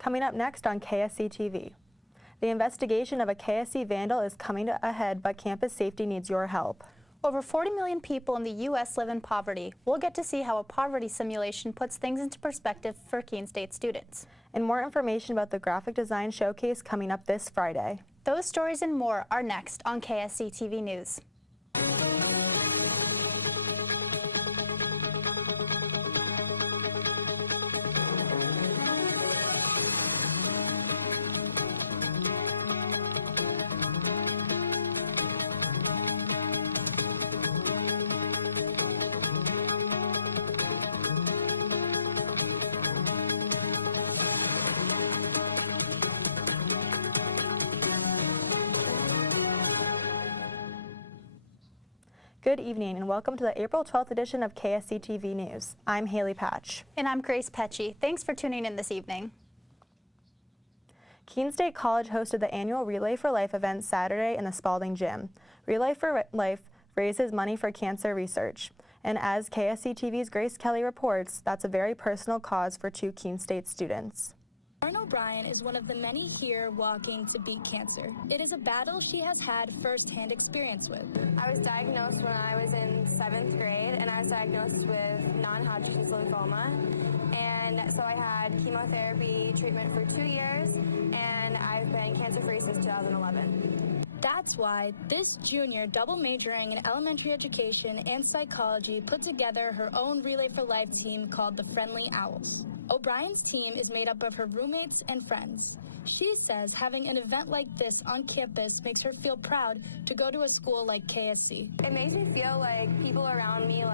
Coming up next on KSC TV. The investigation of a KSC vandal is coming to a head, but campus safety needs your help. Over 40 million people in the U.S. live in poverty. We'll get to see how a poverty simulation puts things into perspective for Keene State students. And more information about the graphic design showcase coming up this Friday. Those stories and more are next on KSC TV News. Good evening and welcome to the April 12th edition of KSC TV News. I'm Haley Patch. And I'm Grace Pecci. Thanks for tuning in this evening. Keene State College hosted the annual Relay for Life event Saturday in the Spalding Gym. Relay for Life raises money for cancer research. And as KSC TV's Grace Kelly reports, that's a very personal cause for two Keene State students. Lauren O'Brien is one of the many here walking to beat cancer. It is a battle she has had first-hand experience with. I was diagnosed when I was in 7th grade, and I was diagnosed with non-Hodgkin's lymphoma. And so I had chemotherapy treatment for 2 years, and I've been cancer-free since 2011. That's why this junior, double majoring in elementary education and psychology, put together her own Relay for Life team called the Friendly Owls. O'Brien's team is made up of her roommates and friends. She says having an event like this on campus makes her feel proud to go to a school like KSC. It makes me feel like people around me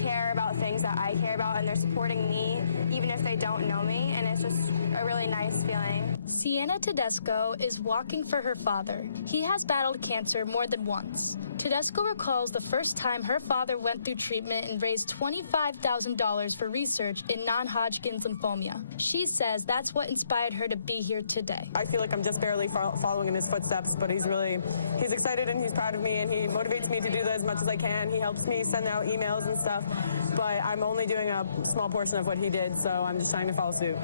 care about things that I care about, and they're supporting me even if they don't know me, and it's just a really nice feeling. Sienna Tedesco is walking for her father. He has battled cancer more than once. Tedesco recalls the first time her father went through treatment and raised $25,000 for research in non-Hodgkin's lymphoma. She says that's what inspired her to be here today. I feel like I'm just barely following in his footsteps, but he's excited and he's proud of me, and he motivates me to do that as much as I can. He helps me send out emails and stuff, but I'm only doing a small portion of what he did, so I'm just trying to follow suit.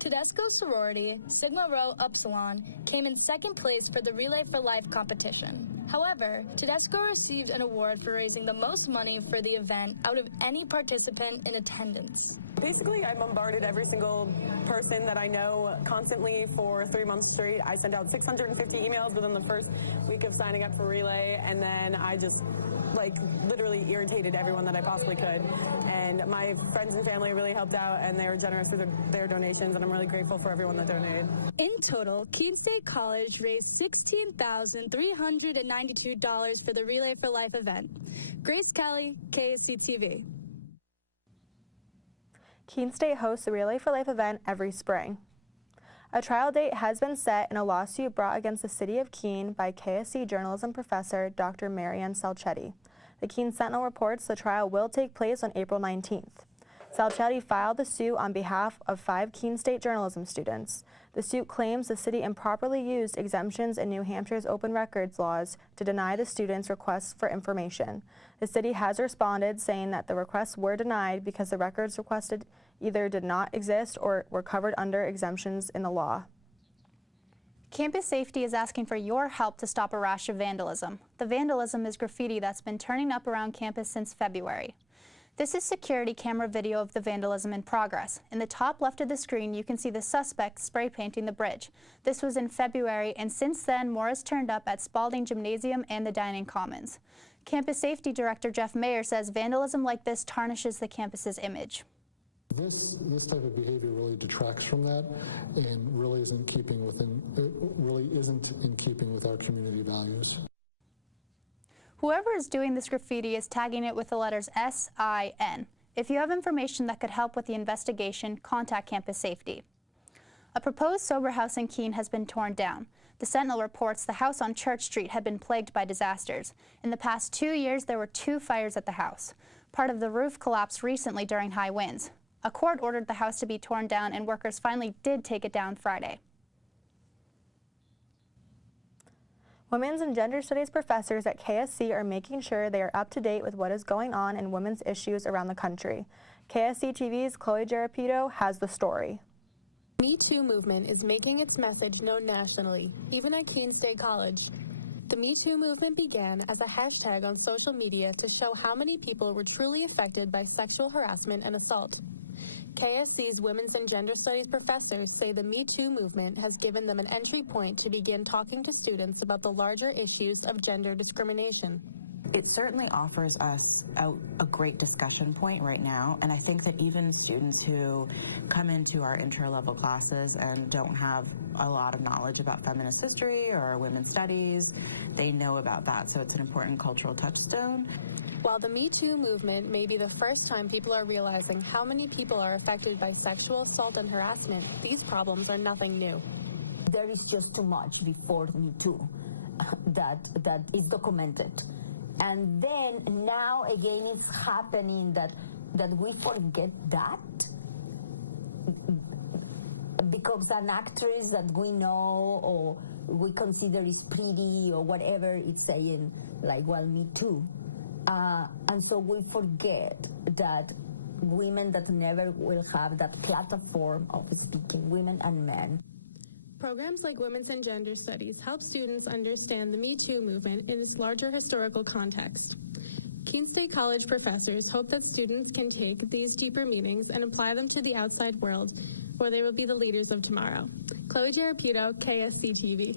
Tedesco's sorority, Sigma Rho Upsilon, came in second place for the Relay for Life competition. However, Tedesco received an award for raising the most money for the event out of any participant in attendance. Basically, I bombarded every single person that I know constantly for 3 months straight. I sent out 650 emails within the first week of signing up for Relay, and then I just literally irritated everyone that I possibly could. And my friends and family really helped out, and they were generous with their donations, and I'm really grateful for everyone that donated. In total, Keene State College raised $16,392 for the Relay for Life event. Grace Kelly, KSC TV. Keene State hosts the Relay for Life event every spring. A trial date has been set in a lawsuit brought against the City of Keene by KSC journalism professor Dr. Marianne Salcetti. The Keene Sentinel reports the trial will take place on April 19th. Salcetti filed the suit on behalf of 5 Keene State journalism students. The suit claims the city improperly used exemptions in New Hampshire's open records laws to deny the students' requests for information. The city has responded, saying that the requests were denied because the records requested either did not exist or were covered under exemptions in the law. Campus Safety is asking for your help to stop a rash of vandalism. The vandalism is graffiti that's been turning up around campus since February. This is security camera video of the vandalism in progress. In the top left of the screen, you can see the suspect spray painting the bridge. This was in February, and since then, more has turned up at Spalding Gymnasium and the Dining Commons. Campus Safety Director Jeff Mayer says vandalism like this tarnishes the campus's image. This type of behavior really detracts from that, and really isn't in keeping with our community values. Whoever is doing this graffiti is tagging it with the letters S-I-N. If you have information that could help with the investigation, contact Campus Safety. A proposed sober house in Keene has been torn down. The Sentinel reports the house on Church Street had been plagued by disasters. In the past 2 years, there were 2 fires at the house. Part of the roof collapsed recently during high winds. A court ordered the house to be torn down, and workers finally did take it down Friday. Women's and gender studies professors at KSC are making sure they are up to date with what is going on in women's issues around the country. KSC TV's Chloe Jarapito has the story. Me Too movement is making its message known nationally, even at Keene State College. The Me Too movement began as a hashtag on social media to show how many people were truly affected by sexual harassment and assault. KSC's Women's and Gender Studies professors say the Me Too movement has given them an entry point to begin talking to students about the larger issues of gender discrimination. It certainly offers us a great discussion point right now, and I think that even students who come into our intro-level classes and don't have a lot of knowledge about feminist history or women's studies, they know about that, so it's an important cultural touchstone. While the Me Too movement may be the first time people are realizing how many people are affected by sexual assault and harassment, these problems are nothing new. There is just too much before Me Too that is documented. And then now again it's happening that we forget that because an actress that we know or we consider is pretty or whatever it's saying, like, well, Me Too. And so we forget that women that never will have that platform of speaking, women and men. Programs like Women's and Gender Studies help students understand the Me Too movement in its larger historical context. Keene State College professors hope that students can take these deeper meanings and apply them to the outside world, where they will be the leaders of tomorrow. Chloe Jarapito, KSC TV.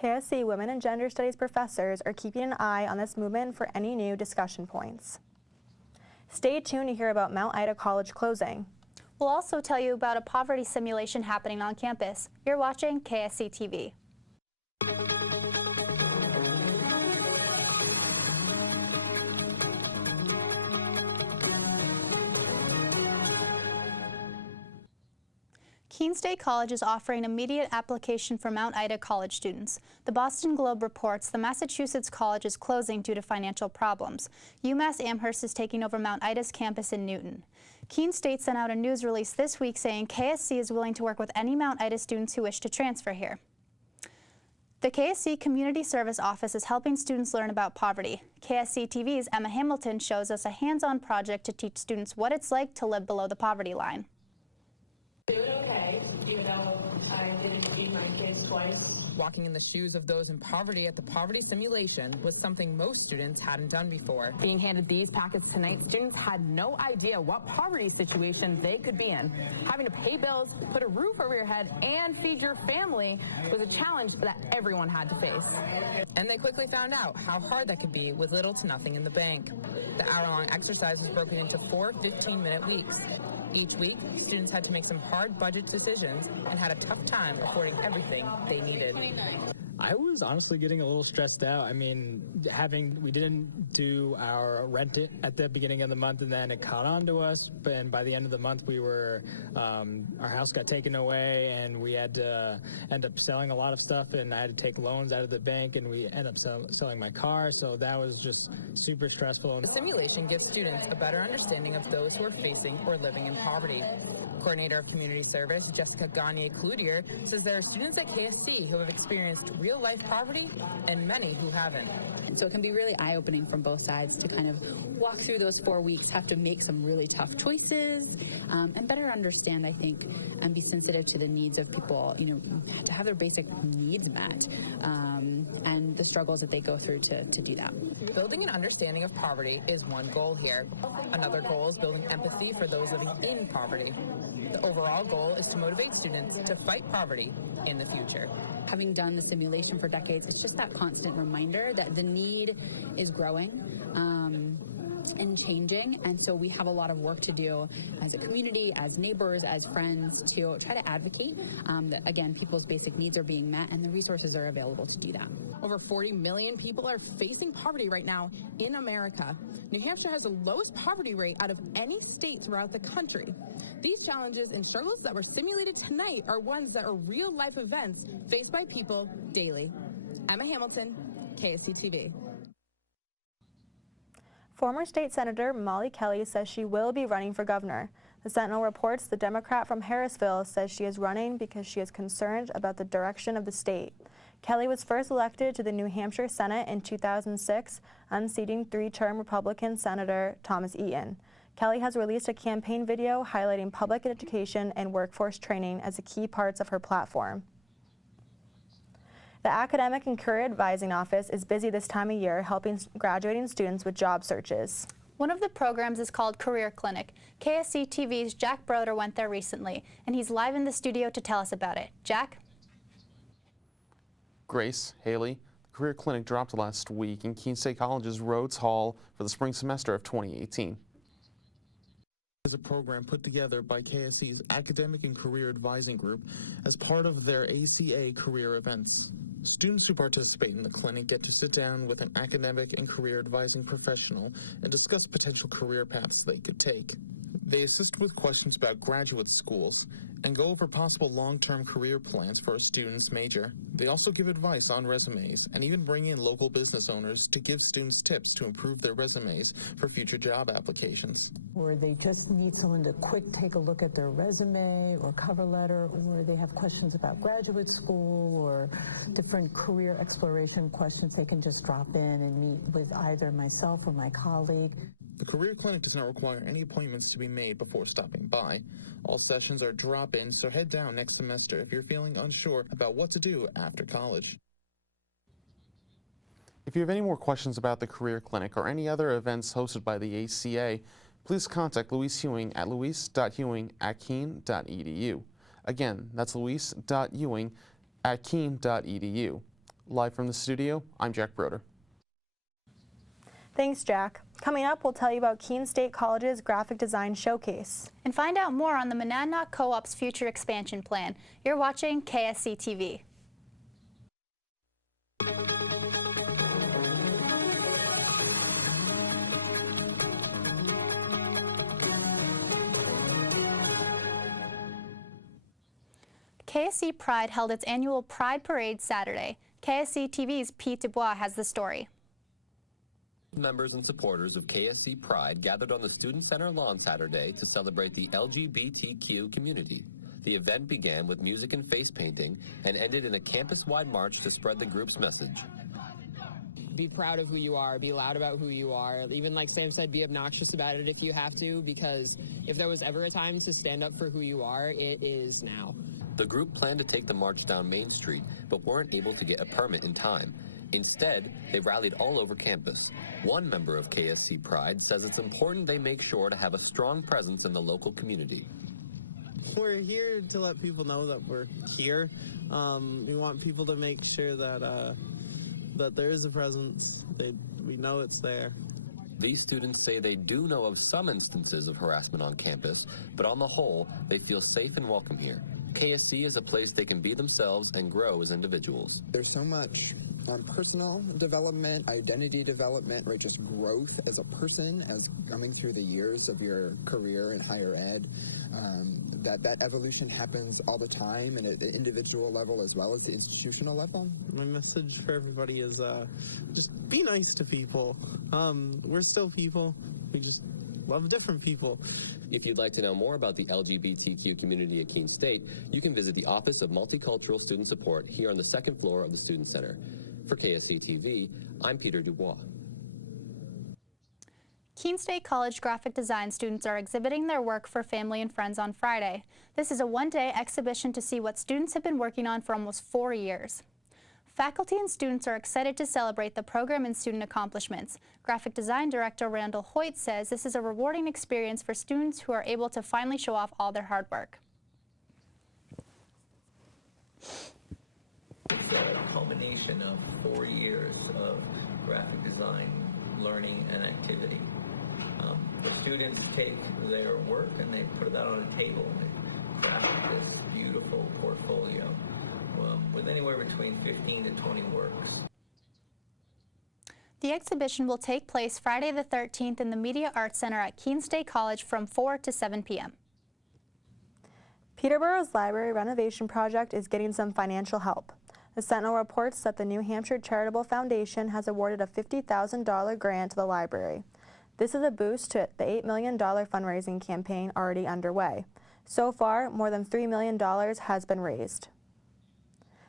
KSC Women and Gender Studies professors are keeping an eye on this movement for any new discussion points. Stay tuned to hear about Mount Ida College closing. We'll also tell you about a poverty simulation happening on campus. You're watching KSC TV. Keene State College is offering immediate application for Mount Ida College students. The Boston Globe reports the Massachusetts College is closing due to financial problems. UMass Amherst is taking over Mount Ida's campus in Newton. Keene State sent out a news release this week saying KSC is willing to work with any Mount Ida students who wish to transfer here. The KSC Community Service Office is helping students learn about poverty. KSC TV's Emma Hamilton shows us a hands-on project to teach students what it's like to live below the poverty line. Doing okay, even though I didn't feed my kids twice. Walking in the shoes of those in poverty at the poverty simulation was something most students hadn't done before. Being handed these packets tonight, students had no idea what poverty situation they could be in. Having to pay bills, put a roof over your head, and feed your family was a challenge that everyone had to face. And they quickly found out how hard that could be with little to nothing in the bank. The hour-long exercise was broken into 4 15-minute weeks. Each week, students had to make some hard budget decisions and had a tough time affording everything they needed. I was honestly getting a little stressed out. I mean, we didn't do our rent at the beginning of the month, and then it caught on to us. And by the end of the month, our house got taken away, and we had to end up selling a lot of stuff, and I had to take loans out of the bank, and we ended up selling my car. So that was just super stressful. The simulation gives students a better understanding of those who are facing or living in poverty. Coordinator of Community Service, Jessica Gagne-Cloutier, says there are students at KSC who have experienced real-life poverty and many who haven't. And so it can be really eye-opening from both sides to kind of walk through those 4 weeks, have to make some really tough choices, and better understand, I think, and be sensitive to the needs of people, to have their basic needs met, and the struggles that they go through to do that. Building an understanding of poverty is one goal here. Another goal is building empathy for those living in poverty. The overall goal is to motivate students to fight poverty in the future. Having done the simulation for decades, it's just that constant reminder that the need is growing and changing, and so we have a lot of work to do as a community, as neighbors, as friends, to try to advocate that, again, people's basic needs are being met and the resources are available to do that. Over 40 million people are facing poverty right now in America. New Hampshire has the lowest poverty rate out of any state throughout the country. These challenges and struggles that were simulated tonight are ones that are real-life events faced by people daily. Emma Hamilton, KSC TV. Former state senator Molly Kelly says she will be running for governor. The Sentinel reports the Democrat from Harrisville says she is running because she is concerned about the direction of the state. Kelly was first elected to the New Hampshire Senate in 2006, unseating 3-term Republican Senator Thomas Eaton. Kelly has released a campaign video highlighting public education and workforce training as the key parts of her platform. The Academic and Career Advising Office is busy this time of year helping graduating students with job searches. One of the programs is called Career Clinic. KSC TV's Jack Broder went there recently, and he's live in the studio to tell us about it. Jack? Grace, Haley, the Career Clinic dropped last week in Keene State College's Rhodes Hall for the spring semester of 2018. Is a program put together by KSC's Academic and Career Advising Group as part of their ACA career events. Students who participate in the clinic get to sit down with an academic and career advising professional and discuss potential career paths they could take. They assist with questions about graduate schools and go over possible long-term career plans for a student's major. They also give advice on resumes and even bring in local business owners to give students tips to improve their resumes for future job applications. Or they just need someone to quick take a look at their resume or cover letter, or they have questions about graduate school or different career exploration questions. They can just drop in and meet with either myself or my colleague. The Career Clinic does not require any appointments to be made before stopping by. All sessions are drop-in, so head down next semester if you're feeling unsure about what to do after college. If you have any more questions about the Career Clinic or any other events hosted by the ACA, please contact Louise Hewing at louise.hewing@keene.edu. Again, that's louise.hewing@keene.edu. Live from the studio, I'm Jack Broder. Thanks, Jack. Coming up, we'll tell you about Keene State College's Graphic Design Showcase. And find out more on the Monadnock Co-op's future expansion plan. You're watching KSC TV. KSC Pride held its annual Pride Parade Saturday. KSC TV's Pete Dubois has the story. Members and supporters of KSC Pride gathered on the Student Center lawn Saturday to celebrate the LGBTQ community. The event began with music and face painting and ended in a campus-wide march to spread the group's message. Be proud of who you are, be loud about who you are. Even like Sam said, be obnoxious about it if you have to, because if there was ever a time to stand up for who you are, it is now. The group planned to take the march down Main Street, but weren't able to get a permit in time. Instead, they rallied all over campus. One member of KSC Pride says it's important they make sure to have a strong presence in the local community. We're here to let people know that we're here. We want people to make sure that that there is a presence. We know it's there. These students say they do know of some instances of harassment on campus, but on the whole, they feel safe and welcome here. KSC is a place they can be themselves and grow as individuals. There's so much personal development, identity development, right? Just growth as a person, as coming through the years of your career in higher ed. That evolution happens all the time, and at the individual level as well as the institutional level. My message for everybody is just be nice to people. We're still people. We just love different people. If you'd like to know more about the LGBTQ community at Keene State, you can visit the Office of Multicultural Student Support here on the second floor of the Student Center. For KSC TV, I'm Peter Dubois. Keene State College graphic design students are exhibiting their work for family and friends on Friday. This is a one-day exhibition to see what students have been working on for almost 4 years. Faculty and students are excited to celebrate the program and student accomplishments. Graphic Design Director Randall Hoyt says this is a rewarding experience for students who are able to finally show off all their hard work. It's a culmination of 4 years of graphic design learning and activity. The students take their work and they put it out on a table and they craft this beautiful portfolio with anywhere between 15 to 20 works. The exhibition will take place Friday the 13th in the Media Arts Center at Keene State College from 4 to 7 p.m. Peterborough's library renovation project is getting some financial help. The Sentinel reports that the New Hampshire Charitable Foundation has awarded a $50,000 grant to the library. This is a boost to the $8 million fundraising campaign already underway. So far, more than $3 million has been raised.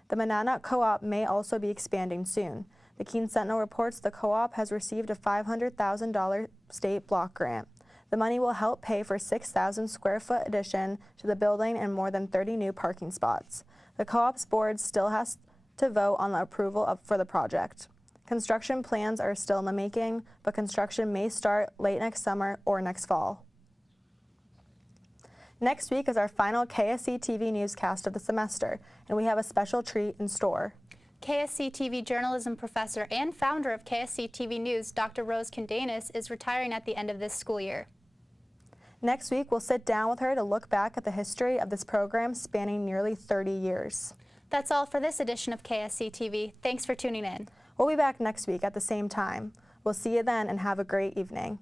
The Monadnock Co-op may also be expanding soon. The Keene Sentinel reports the co-op has received a $500,000 state block grant. The money will help pay for 6,000 square foot addition to the building and more than 30 new parking spots. The co-op's board still has to vote on the approval for the project. Construction plans are still in the making, but construction may start late next summer or next fall. Next week is our final KSC TV newscast of the semester, and we have a special treat in store. KSC TV journalism professor and founder of KSC TV News, Dr. Rose Condanis, is retiring at the end of this school year. Next week, we'll sit down with her to look back at the history of this program spanning nearly 30 years. That's all for this edition of KSC TV. Thanks for tuning in. We'll be back next week at the same time. We'll see you then and have a great evening.